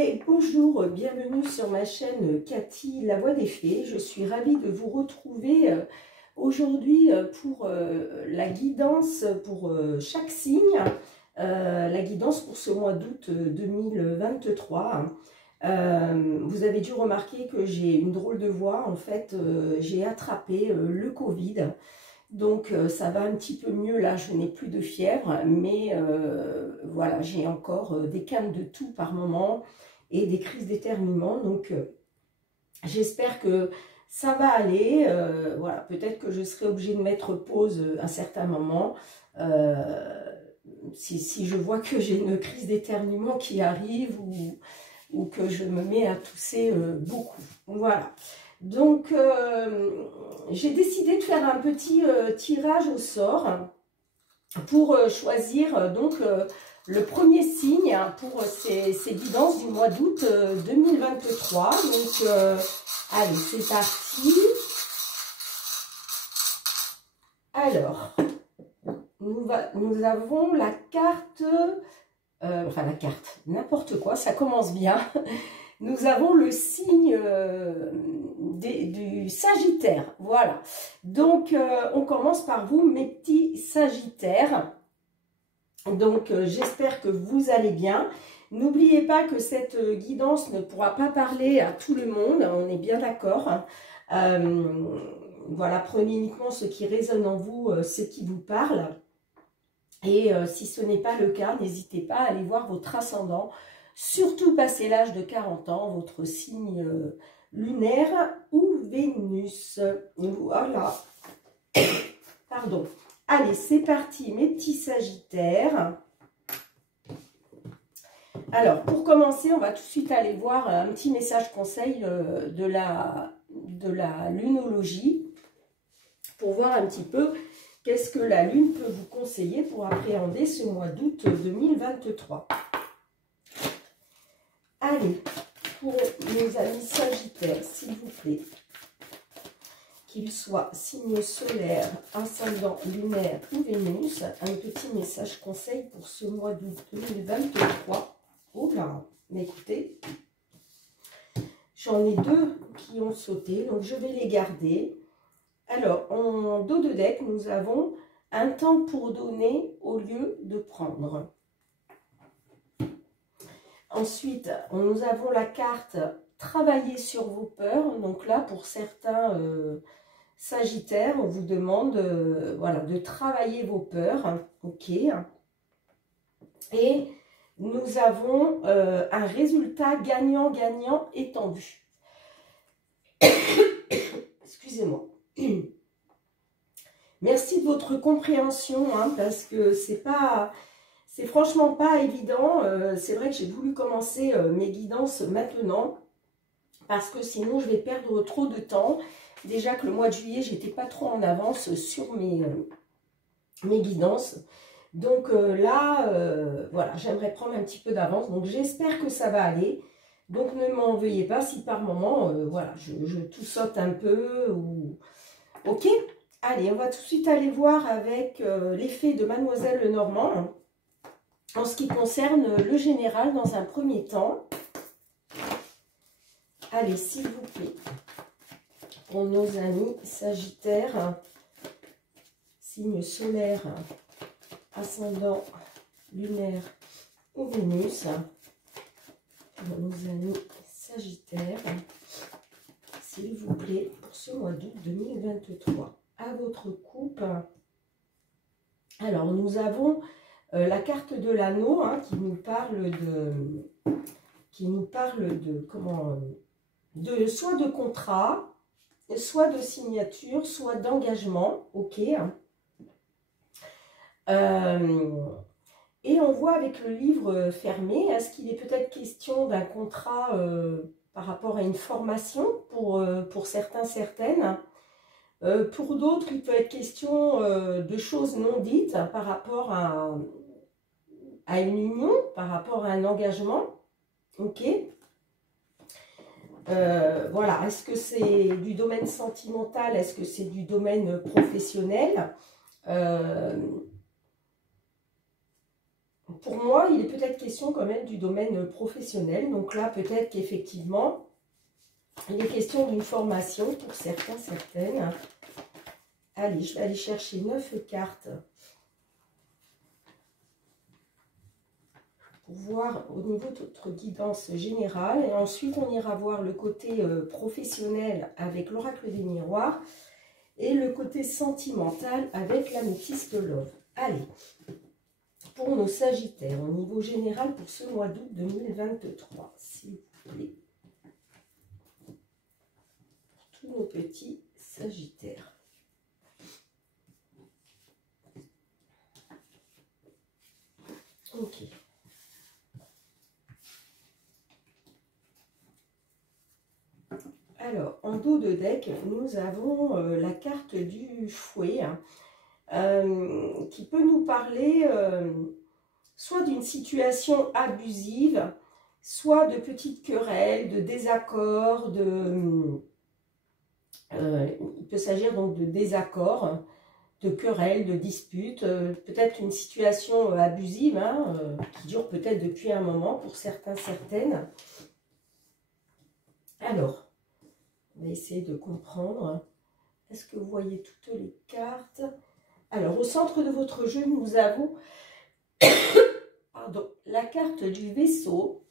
Hey, bonjour, bienvenue sur ma chaîne Cathy, la voix des fées. Je suis ravie de vous retrouver aujourd'hui pour la guidance pour chaque signe, la guidance pour ce mois d'août 2023. Vous avez dû remarquer que j'ai une drôle de voix. En fait, j'ai attrapé le Covid. Donc ça va un petit peu mieux là, je n'ai plus de fièvre, mais voilà, j'ai encore des cannes de toux par moment et des crises d'éternuement. Donc j'espère que ça va aller. Voilà, peut-être que je serai obligée de mettre pause un certain moment. Si je vois que j'ai une crise d'éternuement qui arrive ou que je me mets à tousser beaucoup. Voilà. Donc, j'ai décidé de faire un petit tirage au sort pour choisir donc le premier signe pour ces guidances du mois d'août 2023. Donc, allez, c'est parti. Alors, nous avons la carte, enfin la carte, n'importe quoi, ça commence bien. Nous avons le signe du Sagittaire, voilà. Donc, on commence par vous, mes petits Sagittaires. Donc, j'espère que vous allez bien. N'oubliez pas que cette guidance ne pourra pas parler à tout le monde, on est bien d'accord. Voilà, prenez uniquement ce qui résonne en vous, ce qui vous parle. Et si ce n'est pas le cas, n'hésitez pas à aller voir votre ascendant. Surtout passé l'âge de 40 ans, votre signe lunaire ou Vénus. Voilà. Pardon. Allez, c'est parti, mes petits Sagittaires. Alors, pour commencer, on va tout de suite aller voir un petit message conseil de la lunologie pour voir un petit peu qu'est-ce que la Lune peut vous conseiller pour appréhender ce mois d'août 2023. Allez, pour nos amis Sagittaires, s'il vous plaît, qu'ils soient signe solaire, ascendant, lunaire ou Vénus, un petit message conseil pour ce mois d'août 2023. Oh là, mais écoutez, j'en ai deux qui ont sauté, donc je vais les garder. Alors, en dos de deck, nous avons un temps pour donner au lieu de prendre. Ensuite, nous avons la carte « Travailler sur vos peurs ». Donc là, pour certains Sagittaires, on vous demande voilà, de travailler vos peurs. OK. Et nous avons un résultat gagnant-gagnant étendu. Excusez-moi. Merci de votre compréhension, hein, parce que c'est franchement pas évident. C'est vrai que j'ai voulu commencer mes guidances maintenant, parce que sinon je vais perdre trop de temps. Déjà que le mois de juillet, j'étais pas trop en avance sur mes guidances. Donc là, voilà, j'aimerais prendre un petit peu d'avance. Donc j'espère que ça va aller. Donc ne m'en veuillez pas si par moment, voilà, je tout saute un peu. Ok. Allez, on va tout de suite aller voir avec l'effet de Mademoiselle Lenormand en ce qui concerne le général dans un premier temps. Allez, s'il vous plaît, pour nos amis Sagittaires, signe solaire, ascendant, lunaire ou Vénus, pour nos amis Sagittaires, s'il vous plaît, pour ce mois d'août 2023. À votre coupe. Alors, nous avons la carte de l'anneau hein, qui nous parle de comment soit de contrat, soit de signature, soit d'engagement. Ok. Et on voit avec le livre fermé, est-ce qu'il est peut-être question d'un contrat par rapport à une formation pour certains, certaines. Pour d'autres, il peut être question de choses non dites par rapport à une union, par rapport à un engagement. Ok. Voilà. Est-ce que c'est du domaine sentimental? Est-ce que c'est du domaine professionnel? pour moi, il est peut-être question quand même du domaine professionnel. Donc là, peut-être qu'effectivement, il est question d'une formation pour certains, certaines. Allez, je vais aller chercher 9 cartes pour voir au niveau de votre guidance générale. Et ensuite, on ira voir le côté professionnel avec l'oracle des miroirs et le côté sentimental avec l'améthyste love. Allez, pour nos sagittaires, au niveau général pour ce mois d'août 2023, s'il vous plaît. Pour tous nos petits sagittaires. Ok. Alors, en dos de deck, nous avons la carte du fouet, qui peut nous parler soit d'une situation abusive, soit de petites querelles, de désaccords, il peut s'agir donc de désaccords, de querelles, de disputes, peut-être une situation abusive, qui dure peut-être depuis un moment pour certains, certaines. Alors, on va essayer de comprendre. Est-ce que vous voyez toutes les cartes? Alors, au centre de votre jeu, nous avons pardon, la carte du vaisseau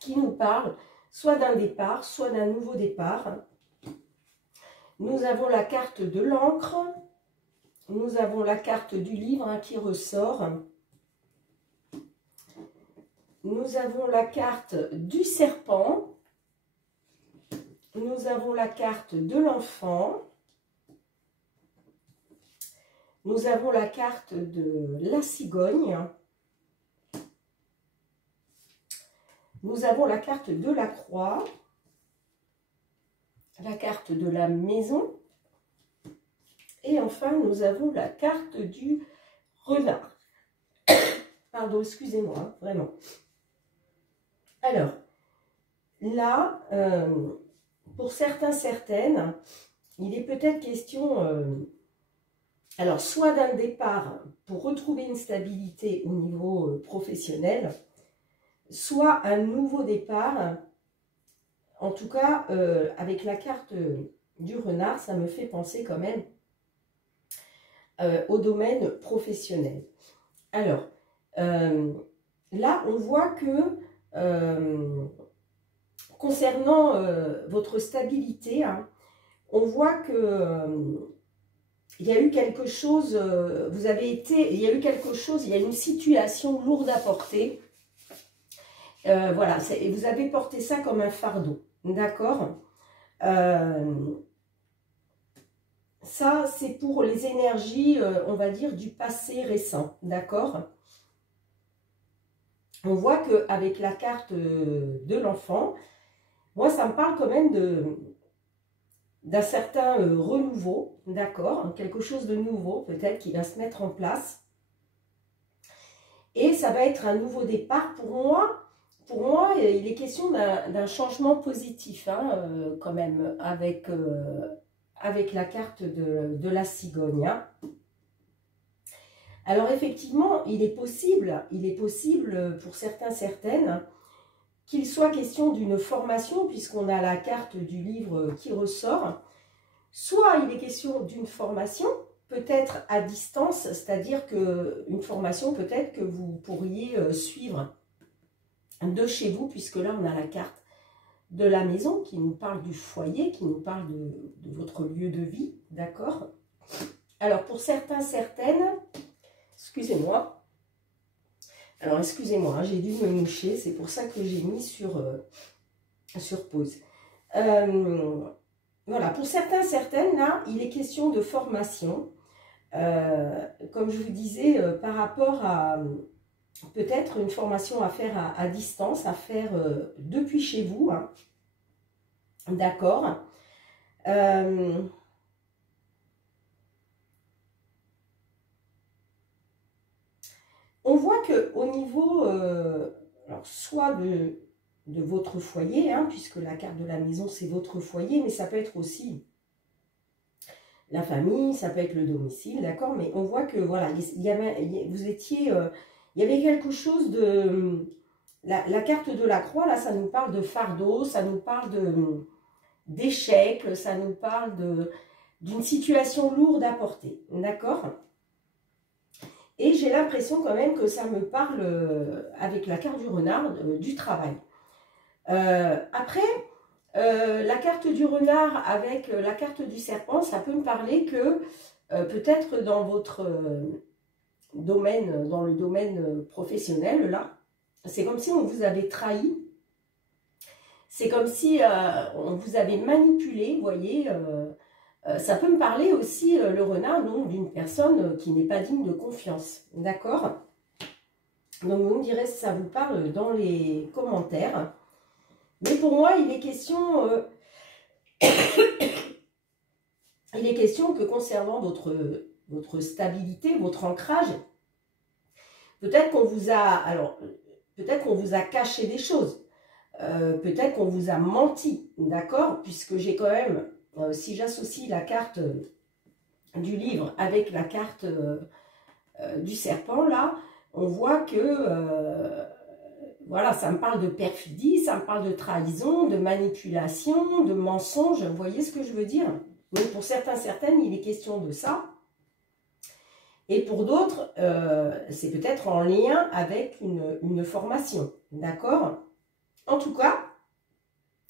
qui nous parle soit d'un départ, soit d'un nouveau départ. Nous avons la carte de l'encre. Nous avons la carte du livre qui ressort. Nous avons la carte du serpent. Nous avons la carte de l'enfant. Nous avons la carte de la cigogne. Nous avons la carte de la croix. La carte de la maison. Et enfin, nous avons la carte du renard. Pardon, excusez-moi, vraiment. Alors, là, pour certains, certaines, il est peut-être question, alors, soit d'un départ pour retrouver une stabilité au niveau professionnel, soit un nouveau départ. En tout cas, avec la carte du renard, ça me fait penser quand même au domaine professionnel. Alors, là, on voit que concernant votre stabilité, on voit que il y a eu quelque chose, il y a eu quelque chose, il y a une situation lourde à porter. Voilà, et vous avez porté ça comme un fardeau, d'accord? Ça, c'est pour les énergies, on va dire, du passé récent, d'accord? On voit qu'avec la carte de l'enfant, moi, ça me parle quand même d'un certain renouveau, d'accord? Quelque chose de nouveau, peut-être, qui va se mettre en place. Et ça va être un nouveau départ pour moi. Pour moi, il est question d'un changement positif, quand même, avec la carte de la cigogne. Alors, effectivement, il est possible pour certains, certaines, qu'il soit question d'une formation, puisqu'on a la carte du livre qui ressort. Soit il est question d'une formation, peut-être à distance, c'est-à-dire qu'une formation peut-être que vous pourriez suivre de chez vous, puisque là on a la carte de la maison qui nous parle du foyer, qui nous parle de votre lieu de vie, d'accord? Alors pour certains, certaines, excusez-moi, alors excusez-moi, j'ai dû me moucher, c'est pour ça que j'ai mis sur pause. Voilà, pour certains, certaines, là, il est question de formation, comme je vous disais, par rapport à peut-être une formation à faire à distance, à faire depuis chez vous, d'accord. On voit qu'au niveau, alors soit de votre foyer, puisque la carte de la maison, c'est votre foyer, mais ça peut être aussi la famille, ça peut être le domicile, d'accord. Mais on voit que, voilà, vous étiez, il il y avait quelque chose de... La carte de la croix, là, ça nous parle de fardeau, ça nous parle d'échec, ça nous parle d'une situation lourde à porter, d'accord? Et j'ai l'impression quand même que ça me parle, avec la carte du renard, du travail. Après, la carte du renard avec la carte du serpent, ça peut me parler que peut-être dans votre domaine, dans le domaine professionnel, là, c'est comme si on vous avait trahi. C'est comme si on vous avait manipulé, vous voyez. Ça peut me parler aussi, le renard, donc d'une personne qui n'est pas digne de confiance. D'accord? Donc vous me direz si ça vous parle dans les commentaires. Mais pour moi, il est question... il est question que concernant votre stabilité, votre ancrage, peut-être qu'on vous a... Alors, peut-être qu'on vous a caché des choses. Peut-être qu'on vous a menti, d'accord? Puisque j'ai quand même... si j'associe la carte du livre avec la carte du serpent, là, on voit que, voilà, ça me parle de perfidie, ça me parle de trahison, de manipulation, de mensonge, vous voyez ce que je veux dire? Donc pour certaines, il est question de ça. Et pour d'autres, c'est peut-être en lien avec une formation, d'accord? En tout cas,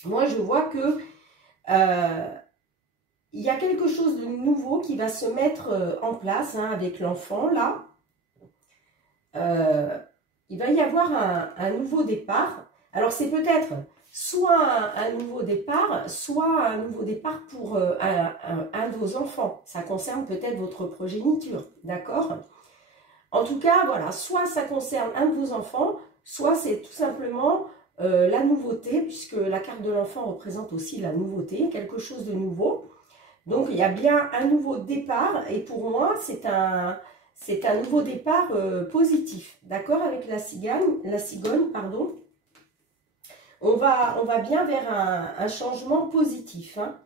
moi je vois que... il y a quelque chose de nouveau qui va se mettre en place hein, avec l'enfant, là. Il va y avoir un nouveau départ. Alors, c'est peut-être soit un nouveau départ, soit un nouveau départ pour un de vos enfants. Ça concerne peut-être votre progéniture, d'accord? En tout cas, voilà, soit ça concerne un de vos enfants, soit c'est tout simplement la nouveauté, puisque la carte de l'enfant représente aussi la nouveauté, quelque chose de nouveau. Donc, il y a bien un nouveau départ et pour moi, c'est un nouveau départ positif. D'accord? Avec la cigogne, pardon. On va bien vers un changement positif. Hein.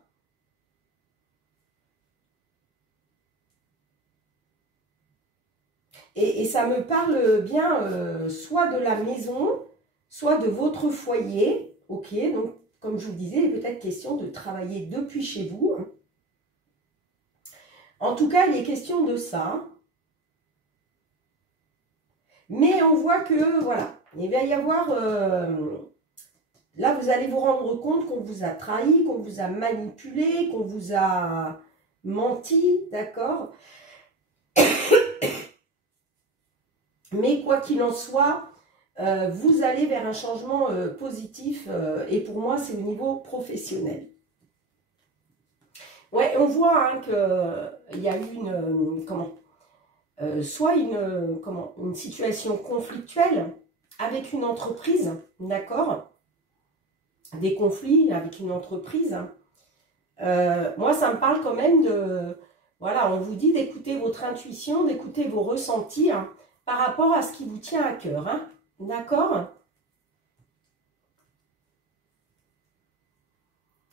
Et ça me parle bien soit de la maison, soit de votre foyer. Ok, donc comme je vous disais, il est peut-être question de travailler depuis chez vous. Hein. En tout cas, il est question de ça. Mais on voit que, voilà, il va y avoir... là, vous allez vous rendre compte qu'on vous a trahi, qu'on vous a manipulé, qu'on vous a menti, d'accord? Mais quoi qu'il en soit, vous allez vers un changement positif. Et pour moi, c'est au niveau professionnel. Ouais, on voit hein, qu'il y a eu soit une situation conflictuelle avec une entreprise, d'accord? Des conflits avec une entreprise. Moi, ça me parle quand même de... Voilà, on vous dit d'écouter votre intuition, d'écouter vos ressentis hein, par rapport à ce qui vous tient à cœur. Hein, d'accord?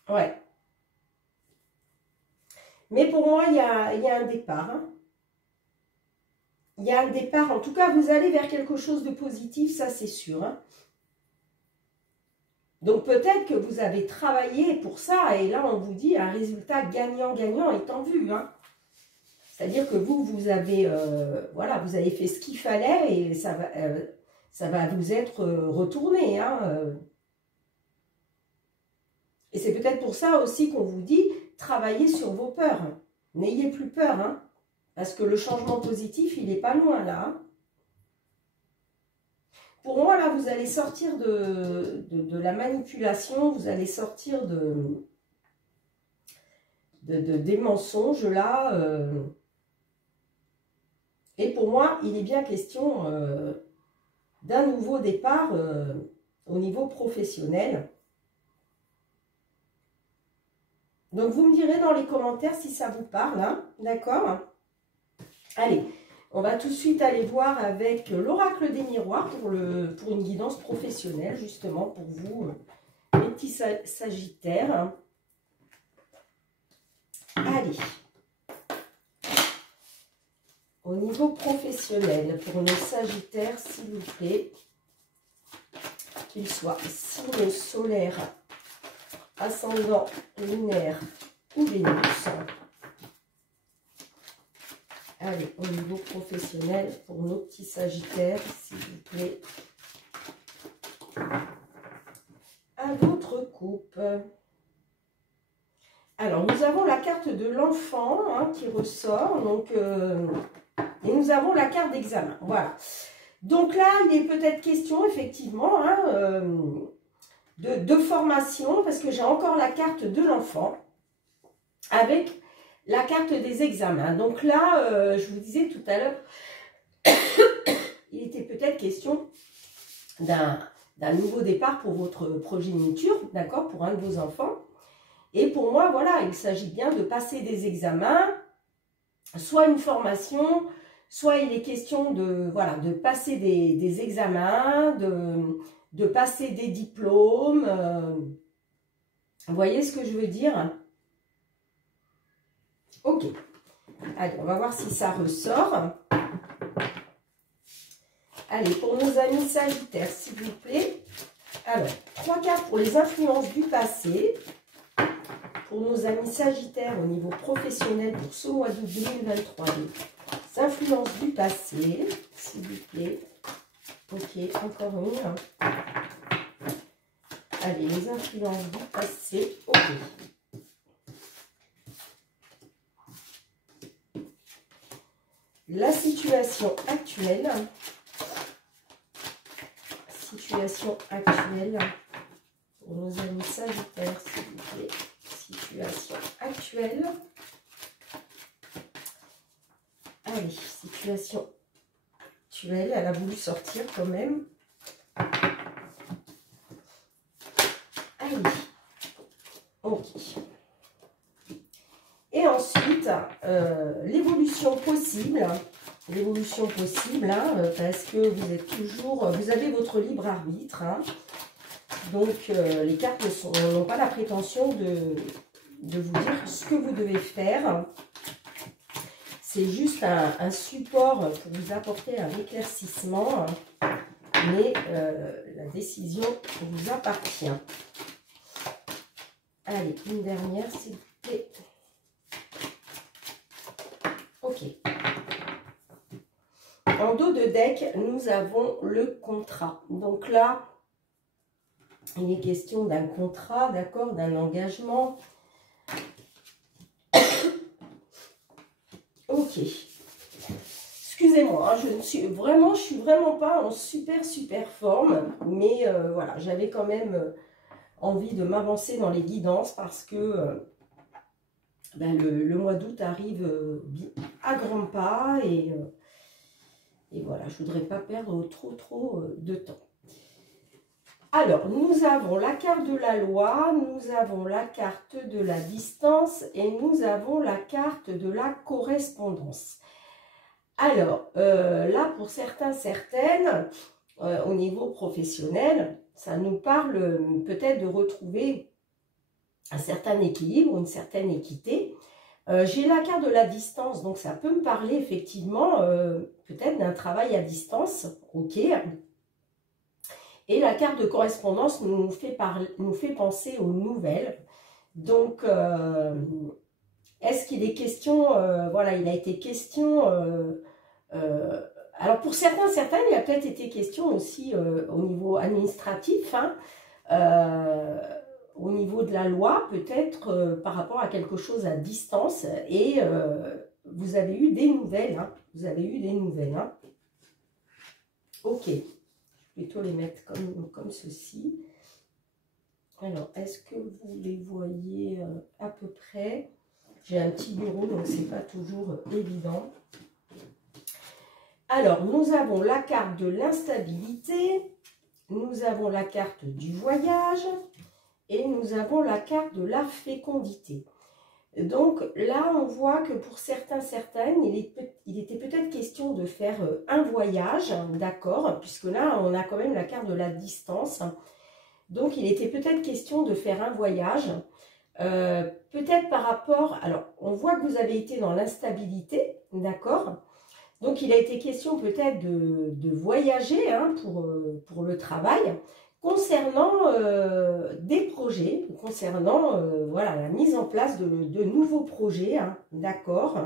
Ouais. Mais pour moi, il y a un départ. Hein. Il y a un départ. En tout cas, vous allez vers quelque chose de positif, ça c'est sûr. Hein. Donc peut-être que vous avez travaillé pour ça. Et là, on vous dit un résultat gagnant-gagnant est en vue. Hein. C'est-à-dire que vous avez, voilà, vous avez fait ce qu'il fallait et ça va vous être retourné. Hein. Et c'est peut-être pour ça aussi qu'on vous dit, travaillez sur vos peurs. N'ayez plus peur, hein, parce que le changement positif, il n'est pas loin là. Hein. Pour moi, là, vous allez sortir de la manipulation, vous allez sortir des mensonges là. Et pour moi, il est bien question d'un nouveau départ au niveau professionnel. Donc, vous me direz dans les commentaires si ça vous parle, hein, d'accord? Allez, on va tout de suite aller voir avec l'oracle des miroirs pour une guidance professionnelle, justement, pour vous, les petits sagittaires. Allez. au niveau professionnel, pour nos Sagittaires, s'il vous plaît, qu'ils soient signe solaire, ascendant, lunaire ou Vénus. Allez, au niveau professionnel, pour nos petits Sagittaires, s'il vous plaît, à votre coupe. Alors, nous avons la carte de l'enfant hein, qui ressort, donc, et nous avons la carte d'examen. Voilà. Donc là, il est peut-être question, effectivement, hein, de formation, parce que j'ai encore la carte de l'enfant avec la carte des examens. Donc là, je vous disais tout à l'heure, il était peut-être question d'un nouveau départ pour votre progéniture, d'accord, pour un de vos enfants. Et pour moi, voilà, il s'agit bien de passer des examens, soit une formation, soit il est question de, voilà, de passer des examens, de passer des diplômes. Vous voyez ce que je veux dire? Ok. Allez, on va voir si ça ressort. Allez, pour nos amis Sagittaires, s'il vous plaît. Alors, 3 cartes pour les influences du passé. Pour nos amis Sagittaires au niveau professionnel pour ce mois d'août 2023. Les influences du passé, s'il vous plaît. Ok, encore une. Allez, les influences du passé. Ok. La situation actuelle. Situation actuelle pour nos amis Sagittaires, s'il vous plaît. Situation actuelle. Allez, situation actuelle. Elle a voulu sortir quand même. Allez. Ok. Et ensuite, l'évolution possible. L'évolution possible, hein, parce que vous êtes toujours, vous avez votre libre arbitre. Hein, donc, les cartes n'ont pas la prétention de vous dire ce que vous devez faire. C'est juste un support pour vous apporter un éclaircissement, mais la décision vous appartient. Allez, une dernière, s'il vous plaît. Ok. En dos de deck, nous avons le contrat. Donc là, il est question d'un contrat, d'accord, d'un engagement. Ok. Excusez-moi, hein, je suis vraiment pas en super forme, mais voilà, j'avais quand même envie de m'avancer dans les guidances parce que ben, le mois d'août arrive à grands pas et voilà, je ne voudrais pas perdre trop de temps. Alors, nous avons la carte de la loi, nous avons la carte de la distance et nous avons la carte de la correspondance. Alors, là, pour certains, certaines, au niveau professionnel, ça nous parle peut-être de retrouver un certain équilibre, une certaine équité. J'ai la carte de la distance, donc ça peut me parler effectivement peut-être d'un travail à distance, ok. Et la carte de correspondance nous fait penser aux nouvelles. Donc, est-ce qu'il est question, voilà, il a été question, alors pour certains, il a peut-être été question aussi au niveau administratif, hein, au niveau de la loi, peut-être par rapport à quelque chose à distance, et vous avez eu des nouvelles, hein, vous avez eu des nouvelles, hein. Ok. Plutôt les mettre comme ceci. Alors, est-ce que vous les voyez à peu près? J'ai un petit bureau, donc c'est pas toujours évident. Alors, nous avons la carte de l'instabilité, nous avons la carte du voyage et nous avons la carte de la fécondité. Donc là, on voit que pour certains, certaines, il était peut-être question de faire un voyage, d'accord, puisque là, on a quand même la carte de la distance. Donc, il était peut-être question de faire un voyage, peut-être par rapport... Alors, on voit que vous avez été dans l'instabilité, d'accord. Donc, il a été question peut-être de voyager hein, pour le travail, concernant des projets, concernant voilà, la mise en place de nouveaux projets, hein, d'accord.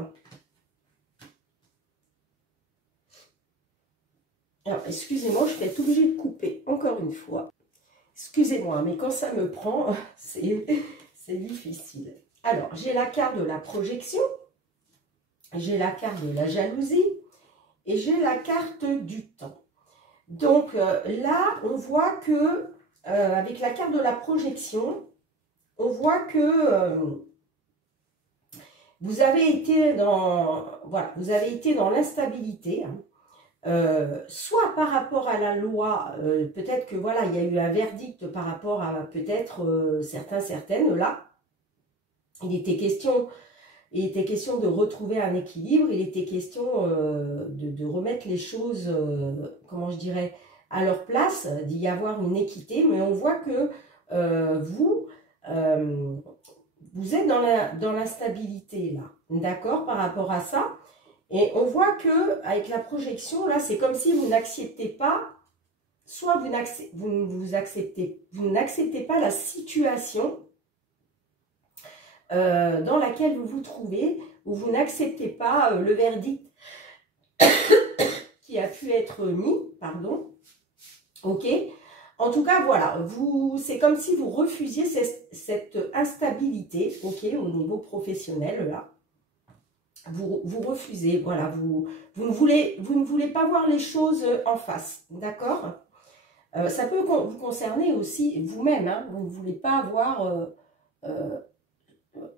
Alors, excusez-moi, je vais être obligée de couper encore une fois. Excusez-moi, mais quand ça me prend, c'est difficile. Alors, j'ai la carte de la projection, j'ai la carte de la jalousie et j'ai la carte du temps. Donc là, on voit que, avec la carte de la projection, on voit que vous avez été dans, voilà, vous avez été dans l'instabilité, hein. Soit par rapport à la loi, peut-être que voilà, il y a eu un verdict par rapport à peut-être certaines là. Il était question de retrouver un équilibre, il était question de remettre les choses, comment je dirais, à leur place, d'y avoir une équité, mais on voit que vous êtes dans l'instabilité là, d'accord, par rapport à ça. Et on voit que avec la projection, là, c'est comme si vous n'acceptez pas, soit vous n'acceptez pas la situation dans laquelle vous vous trouvez, ou vous n'acceptez pas le verdict qui a pu être mis, pardon, ok. En tout cas, voilà, c'est comme si vous refusiez cette instabilité, ok, au niveau professionnel, là. Vous refusez, voilà, vous ne voulez pas voir les choses en face, d'accord. Ça peut vous concerner aussi vous-même, hein, vous ne voulez pas voir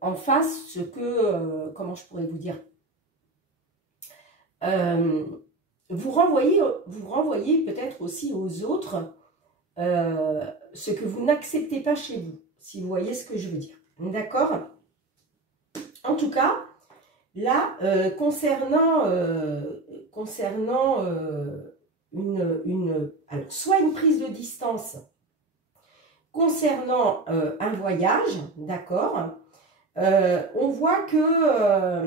en face ce que, comment je pourrais vous dire, vous renvoyez peut-être aussi aux autres ce que vous n'acceptez pas chez vous, si vous voyez ce que je veux dire, d'accord. En tout cas, là, concernant alors, soit une prise de distance concernant un voyage, d'accord, on voit que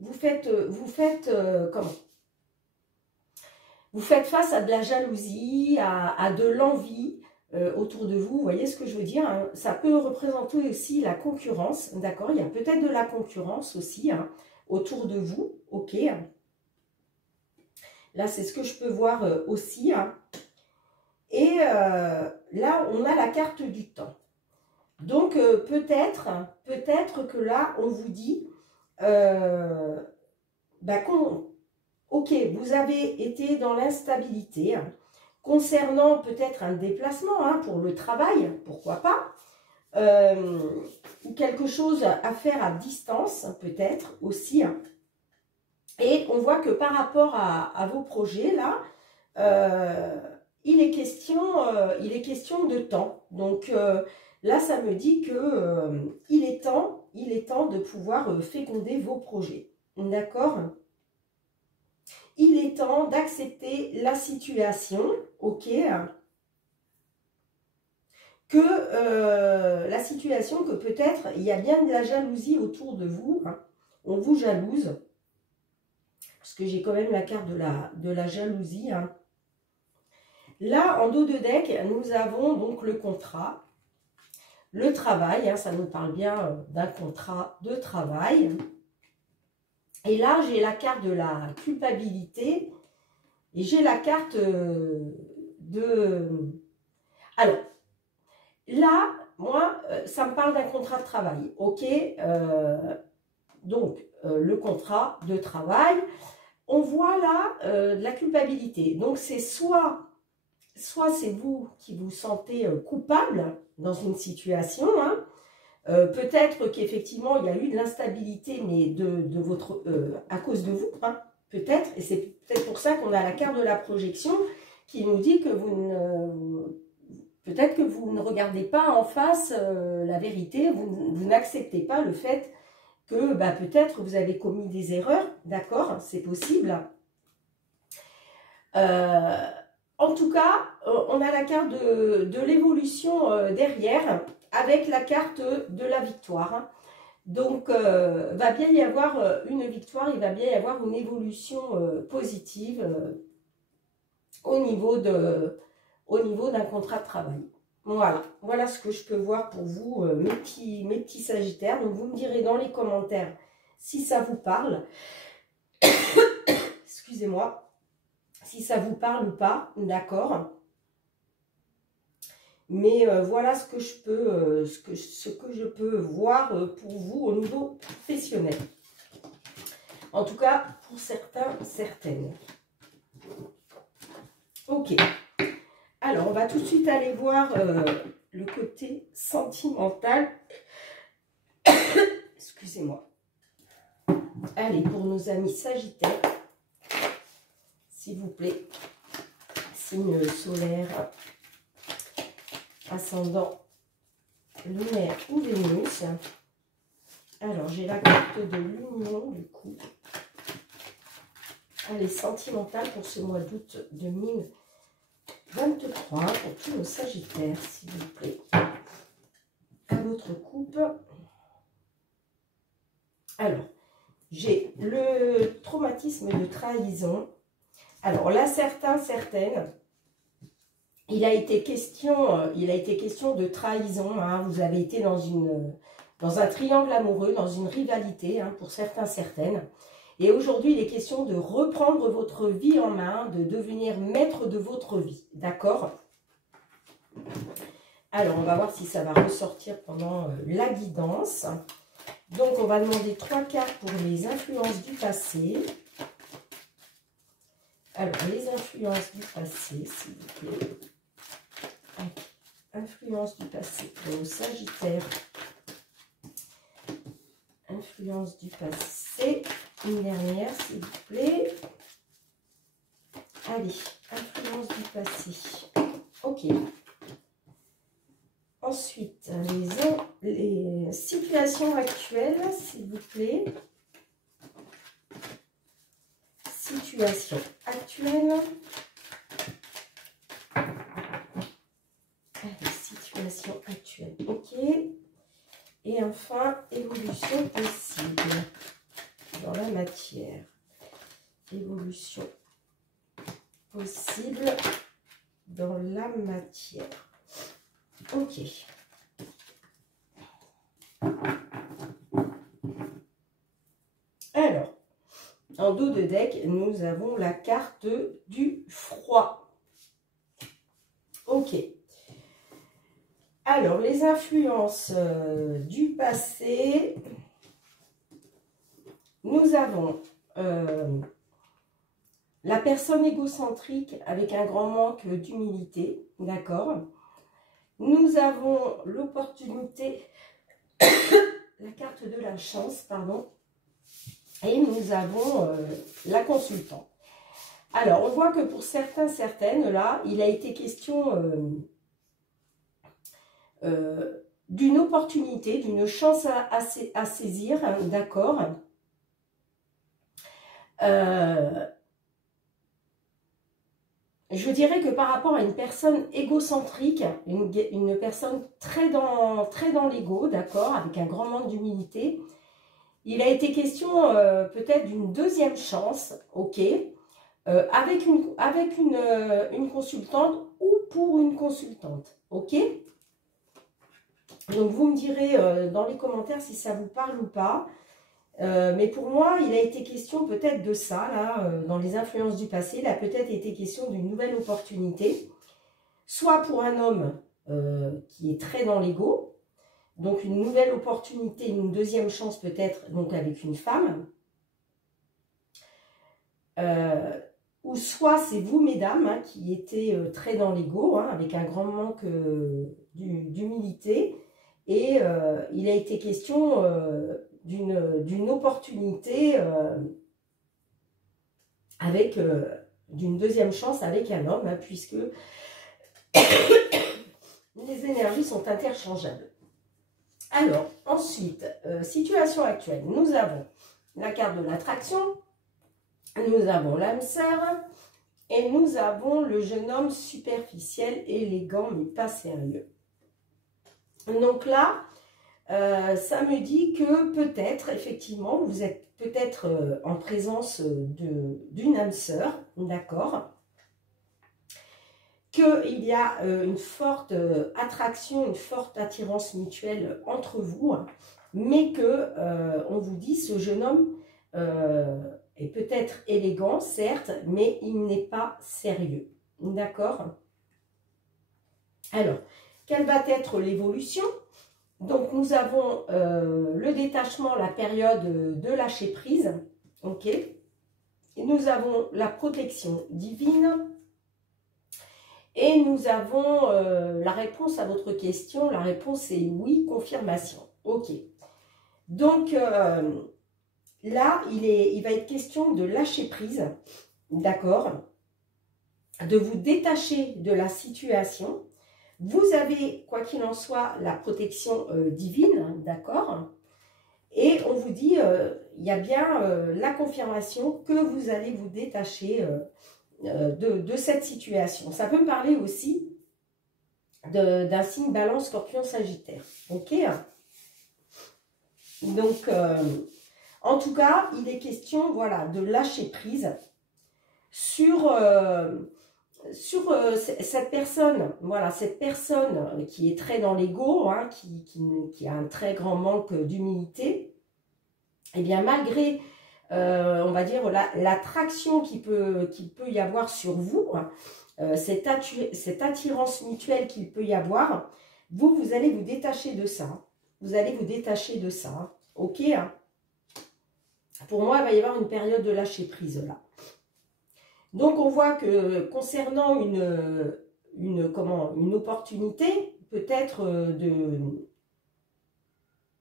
vous faites comment? Vous faites face à de la jalousie, à de l'envie autour de vous. Vous voyez ce que je veux dire, hein? Ça peut représenter aussi la concurrence, d'accord. Il y a peut-être de la concurrence aussi hein, autour de vous, ok. Là, c'est ce que je peux voir aussi. Hein. Et là, on a la carte du temps. Donc, peut-être que là, on vous dit, ok, vous avez été dans l'instabilité, hein, concernant peut-être un déplacement hein, pour le travail, pourquoi pas, ou quelque chose à faire à distance, peut-être aussi. Hein. Et on voit que par rapport à vos projets, là, il est question de temps. Donc, là, ça me dit que il est temps de pouvoir féconder vos projets. D'accord ? Il est temps d'accepter la situation, ok ? Que la situation, que peut-être il y a bien de la jalousie autour de vous. Hein. On vous jalouse. Parce que j'ai quand même la carte de la jalousie. Hein. Là, en dos de deck, nous avons donc le contrat. Le travail, hein, ça nous parle bien d'un contrat de travail. Et là, j'ai la carte de la culpabilité et j'ai la carte de... Alors, là, moi, ça me parle d'un contrat de travail, ok. Donc, le contrat de travail, on voit là de la culpabilité. Donc, c'est soit c'est vous qui vous sentez coupable dans une situation, hein. Peut-être qu'effectivement, il y a eu de l'instabilité, mais à cause de vous, hein, peut-être. Et c'est peut-être pour ça qu'on a la carte de la projection qui nous dit que peut-être que vous ne regardez pas en face la vérité, vous n'acceptez pas le fait que peut-être vous avez commis des erreurs, d'accord, c'est possible. En tout cas, on a la carte de l'évolution derrière, avec la carte de la victoire. Donc, va bien y avoir une victoire, il va bien y avoir une évolution positive au niveau d'un contrat de travail. Voilà, voilà ce que je peux voir pour vous, mes petits Sagittaires. Donc, vous me direz dans les commentaires si ça vous parle. Excusez-moi, si ça vous parle ou pas, d'accord. Mais voilà ce que je peux voir pour vous au niveau professionnel. En tout cas, pour certains, certaines. Ok. Alors, on va tout de suite aller voir le côté sentimental. Excusez-moi. Allez, pour nos amis Sagittaires, s'il vous plaît, signe solaire, ascendant, lunaire ou Vénus. Alors, j'ai la carte de l'union, du coup. Allez, sentimentale pour ce mois d'août 2023, pour tous nos Sagittaires, s'il vous plaît. À votre coupe. Alors, j'ai le traumatisme de trahison. Alors là, certaines, il a été question de trahison. Hein. Vous avez été dans un triangle amoureux, dans une rivalité, hein, pour certains, certaines. Et aujourd'hui, il est question de reprendre votre vie en main, de devenir maître de votre vie. D'accord? Alors, on va voir si ça va ressortir pendant la guidance. Donc, on va demander 3 cartes pour les influences du passé. Alors, les influences du passé, s'il vous plaît. Influence du passé pour nos Sagittaires. Influence du passé. Une dernière, s'il vous plaît. Allez, influence du passé. Ok. Ensuite, les situations actuelles, s'il vous plaît. Situation actuelle. Allez, situation actuelle. Ok. Et enfin, évolution possible dans la matière. Évolution possible dans la matière. Ok. Alors, en dos de deck, nous avons la carte du froid. Ok. Alors, les influences du passé, nous avons la personne égocentrique avec un grand manque d'humilité, d'accord. Nous avons l'opportunité, la carte de la chance, pardon, et nous avons la consultante. Alors, on voit que pour certains, certaines, là, il a été question d'une opportunité, d'une chance à saisir, hein, d'accord. Je dirais que par rapport à une personne égocentrique, une personne très dans l'ego, d'accord, avec un grand manque d'humilité, il a été question peut-être d'une deuxième chance, ok, avec une consultante ou pour une consultante, ok. Donc, vous me direz dans les commentaires si ça vous parle ou pas. Mais pour moi, il a été question peut-être de ça, là, dans les influences du passé. Il a peut-être été question d'une nouvelle opportunité. Soit pour un homme qui est très dans l'ego. Donc, une nouvelle opportunité, une deuxième chance peut-être, donc avec une femme. Ou soit c'est vous, mesdames, hein, qui étiez très dans l'ego, hein, avec un grand manque d'humilité. Et il a été question d'une opportunité avec d'une deuxième chance avec un homme, hein, puisque les énergies sont interchangeables. Alors, ensuite, situation actuelle, nous avons la carte de l'attraction, nous avons l'âme sœur, et nous avons le jeune homme superficiel, élégant, mais pas sérieux. Donc là, ça me dit que peut-être, effectivement, vous êtes peut-être en présence d'une âme sœur, d'accord, qu'il y a une forte attraction, une forte attirance mutuelle entre vous, mais que, on vous dit, ce jeune homme est peut-être élégant, certes, mais il n'est pas sérieux, d'accord. Alors, quelle va être l'évolution? Donc, nous avons le détachement, la période de lâcher prise, ok. Et nous avons la protection divine. Et nous avons la réponse à votre question. La réponse est oui, confirmation. Ok. Donc, là, il va être question de lâcher prise, d'accord, de vous détacher de la situation. Vous avez, quoi qu'il en soit, la protection divine, d'accord? Et on vous dit, il y a bien la confirmation que vous allez vous détacher de cette situation. Ça peut me parler aussi d'un signe Balance, Scorpion, Sagittaire. Ok? Donc, en tout cas, il est question, voilà, de lâcher prise sur cette personne, voilà, cette personne qui est très dans l'ego, hein, qui a un très grand manque d'humilité, et bien malgré, on va dire, l'attraction qu'il peut y avoir sur vous, cette attirance mutuelle qu'il peut y avoir, vous allez vous détacher de ça. Vous allez vous détacher de ça, ok? Pour moi, il va y avoir une période de lâcher prise là. Donc, on voit que concernant une opportunité, peut-être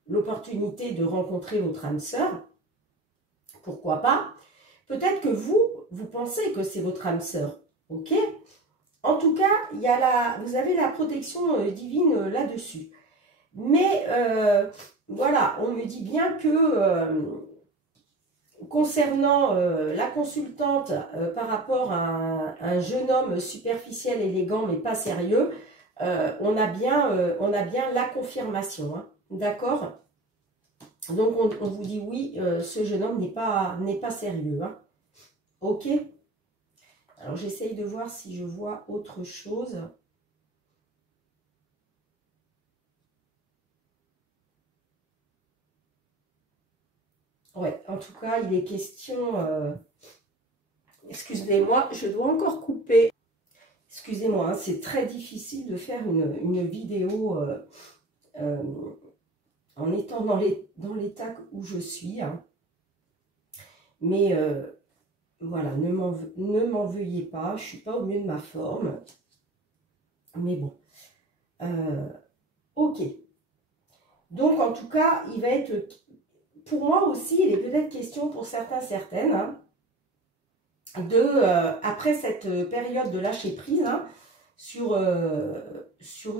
l'opportunité de rencontrer votre âme sœur, pourquoi pas, peut-être que vous pensez que c'est votre âme sœur, ok? En tout cas, vous avez la protection divine là-dessus. Mais, voilà, on me dit bien que... concernant la consultante par rapport à un jeune homme superficiel, élégant, mais pas sérieux, on a bien la confirmation, hein, d'accord? Donc, on vous dit oui, ce jeune homme n'est pas sérieux, hein, ok? Alors, j'essaye de voir si je vois autre chose. Ouais, en tout cas, il est question... excusez-moi, je dois encore couper. Excusez-moi, hein, c'est très difficile de faire une vidéo en étant dans l'état où je suis. Hein. Mais voilà, ne m'en veuillez pas, je ne suis pas au mieux de ma forme. Mais bon. Ok. Donc, en tout cas, il va être... Pour moi aussi, il est peut-être question pour certains, certaines, hein, après cette période de lâcher prise, hein, sur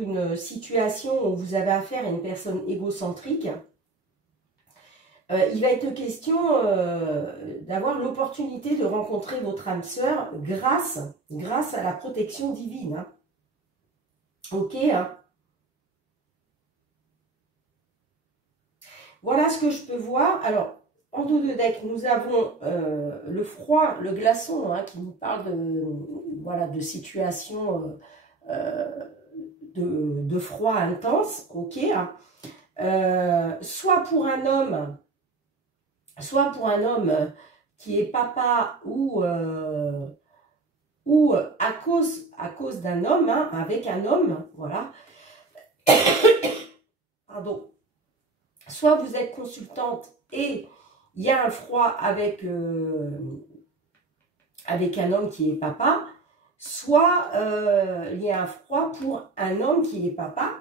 une situation où vous avez affaire à une personne égocentrique, il va être question d'avoir l'opportunité de rencontrer votre âme sœur grâce à la protection divine. Hein. Ok, hein. Voilà ce que je peux voir. Alors, en dos de deck, nous avons le froid, le glaçon, hein, qui nous parle de situation de froid intense, ok. Soit pour un homme qui est papa ou à cause d'un homme, hein, avec un homme, voilà. Pardon. Soit vous êtes consultante et il y a un froid avec un homme qui est papa, soit il y a un froid pour un homme qui est papa.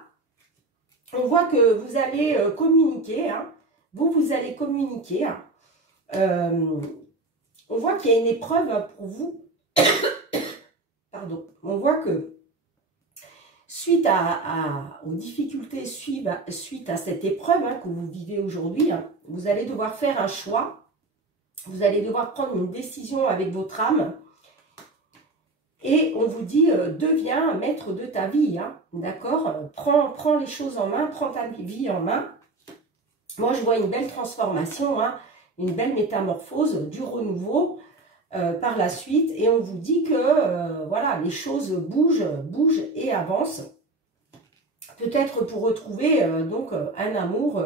On voit que vous allez communiquer, hein. Vous allez communiquer. Hein. On voit qu'il y a une épreuve pour vous. Pardon. On voit que suite aux difficultés, suite à cette épreuve, hein, que vous vivez aujourd'hui, hein, vous allez devoir faire un choix. Vous allez devoir prendre une décision avec votre âme. Et on vous dit, deviens maître de ta vie. Hein, d'accord? Prends les choses en main, prends ta vie en main. Moi, je vois une belle transformation, hein, une belle métamorphose, du renouveau par la suite. Et on vous dit que, voilà, les choses bougent et avancent. Peut-être pour retrouver donc un amour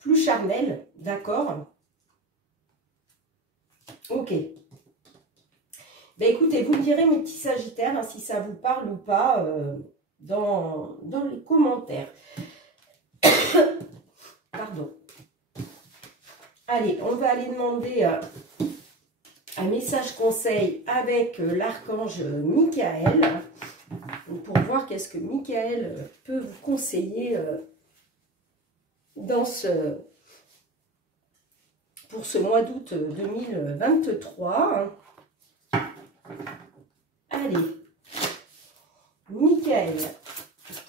plus charnel, d'accord? Ok. Ben écoutez, vous me direz, mes petits sagittaires, hein, si ça vous parle ou pas dans les commentaires. Pardon. Allez, on va aller demander un message conseil avec l'archange Michael. Pour voir qu'est-ce que Michael peut vous conseiller pour ce mois d'août 2023. Allez, Michael,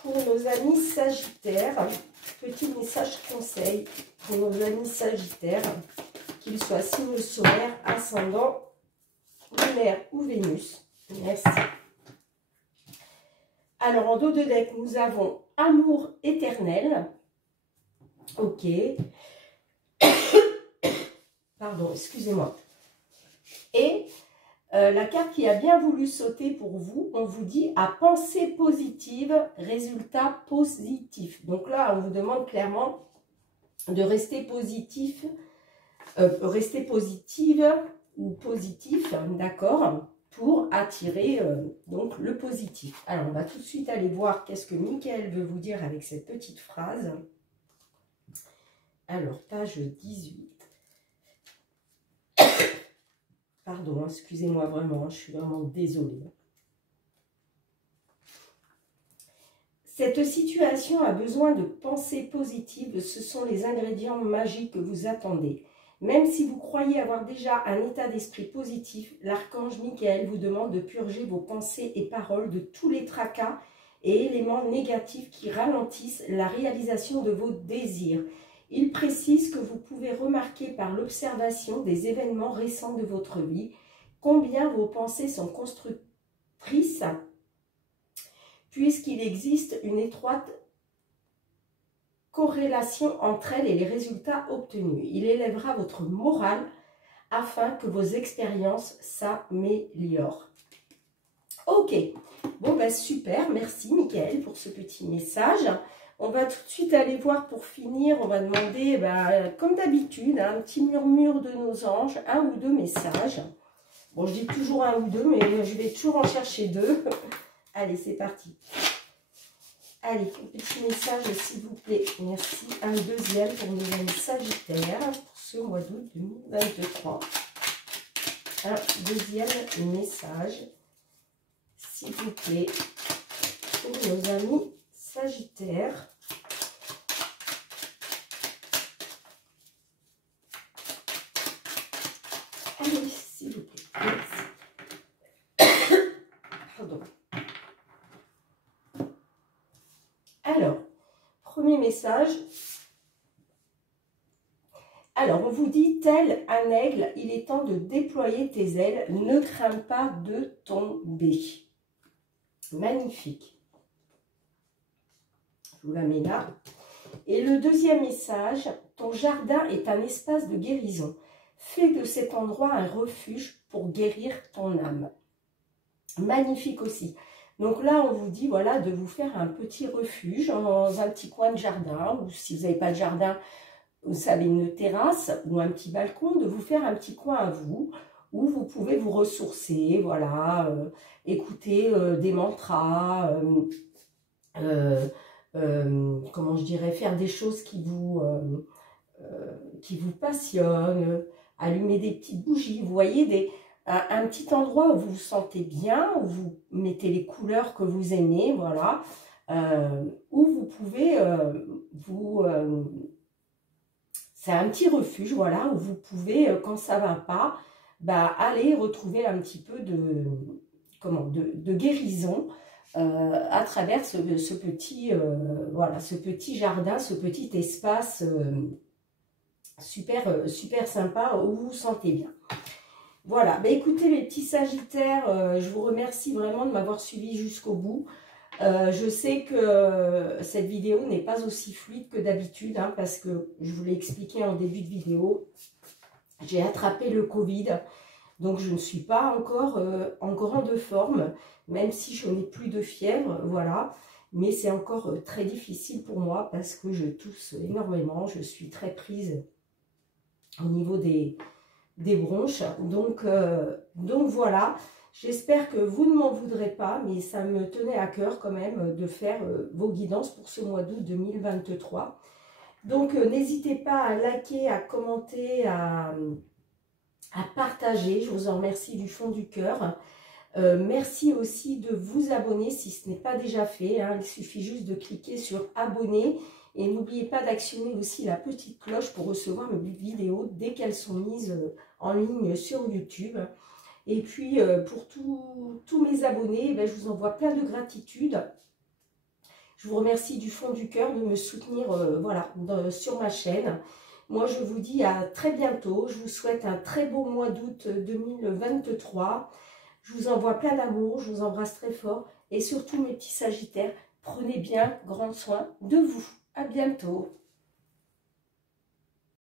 pour nos amis sagittaires, petit message conseil pour nos amis sagittaires, qu'ils soient signe solaire, ascendant, lunaire ou Vénus. Merci. Alors, en dos de deck, nous avons amour éternel. Ok. Pardon, excusez-moi. Et la carte qui a bien voulu sauter pour vous, on vous dit à pensée positive, résultat positif. Donc là, on vous demande clairement de rester positif, rester positive ou positif, d'accord, pour attirer donc le positif. Alors, on va tout de suite aller voir qu'est-ce que Michael veut vous dire avec cette petite phrase. Alors, page 18. Pardon, excusez-moi vraiment, je suis vraiment désolée. Cette situation a besoin de pensées positives, ce sont les ingrédients magiques que vous attendez. Même si vous croyez avoir déjà un état d'esprit positif, l'archange Michael vous demande de purger vos pensées et paroles de tous les tracas et éléments négatifs qui ralentissent la réalisation de vos désirs. Il précise que vous pouvez remarquer par l'observation des événements récents de votre vie combien vos pensées sont constructrices, puisqu'il existe une étroite corrélation entre elles et les résultats obtenus. Il élèvera votre morale afin que vos expériences s'améliorent. Ok, bon ben super, merci Michael pour ce petit message. On va tout de suite aller voir pour finir, on va demander, comme d'habitude, un petit murmure de nos anges, un ou deux messages. Bon, je dis toujours un ou deux, mais je vais toujours en chercher deux. Allez, c'est parti. Allez, un petit message s'il vous plaît. Merci. Un deuxième pour nos amis sagittaires pour ce mois d'août 2023. Un deuxième message s'il vous plaît pour nos amis sagittaires. Allez, s'il vous plaît. Merci. Pardon. Alors, premier message. Alors, on vous dit, tel un aigle, il est temps de déployer tes ailes. Ne crains pas de tomber. Magnifique. Je vous la mets là. Et le deuxième message, ton jardin est un espace de guérison. Fais de cet endroit un refuge pour guérir ton âme. Magnifique aussi. Donc là, on vous dit, voilà, de vous faire un petit refuge dans un petit coin de jardin, ou si vous n'avez pas de jardin, vous savez, une terrasse ou un petit balcon, de vous faire un petit coin à vous, où vous pouvez vous ressourcer, voilà, écouter des mantras, comment je dirais, faire des choses qui vous passionnent, allumer des petites bougies, vous voyez, un petit endroit où vous vous sentez bien, où vous mettez les couleurs que vous aimez, voilà, où vous pouvez c'est un petit refuge, voilà, où vous pouvez, quand ça ne va pas, aller retrouver un petit peu de guérison à travers ce petit, voilà, ce petit jardin, ce petit espace super sympa où vous vous sentez bien. Voilà, écoutez les petits sagittaires, je vous remercie vraiment de m'avoir suivi jusqu'au bout. Je sais que cette vidéo n'est pas aussi fluide que d'habitude, hein, parce que je vous l'ai expliqué en début de vidéo, j'ai attrapé le Covid, donc je ne suis pas encore en grande forme, même si je n'ai plus de fièvre, voilà. Mais c'est encore très difficile pour moi parce que je tousse énormément, je suis très prise au niveau des bronches. Donc voilà, j'espère que vous ne m'en voudrez pas, mais ça me tenait à cœur quand même de faire vos guidances pour ce mois d'août 2023. Donc n'hésitez pas à liker, à commenter, à partager. Je vous en remercie du fond du cœur. Merci aussi de vous abonner si ce n'est pas déjà fait, hein. Il suffit juste de cliquer sur abonner et n'oubliez pas d'actionner aussi la petite cloche pour recevoir mes vidéos dès qu'elles sont mises en ligne sur YouTube. Et puis pour tous mes abonnés, je vous envoie plein de gratitude. Je vous remercie du fond du cœur de me soutenir voilà, sur ma chaîne. Moi, je vous dis à très bientôt. Je vous souhaite un très beau mois d'août 2023. Je vous envoie plein d'amour. Je vous embrasse très fort. Et surtout, mes petits sagittaires, prenez bien grand soin de vous. À bientôt.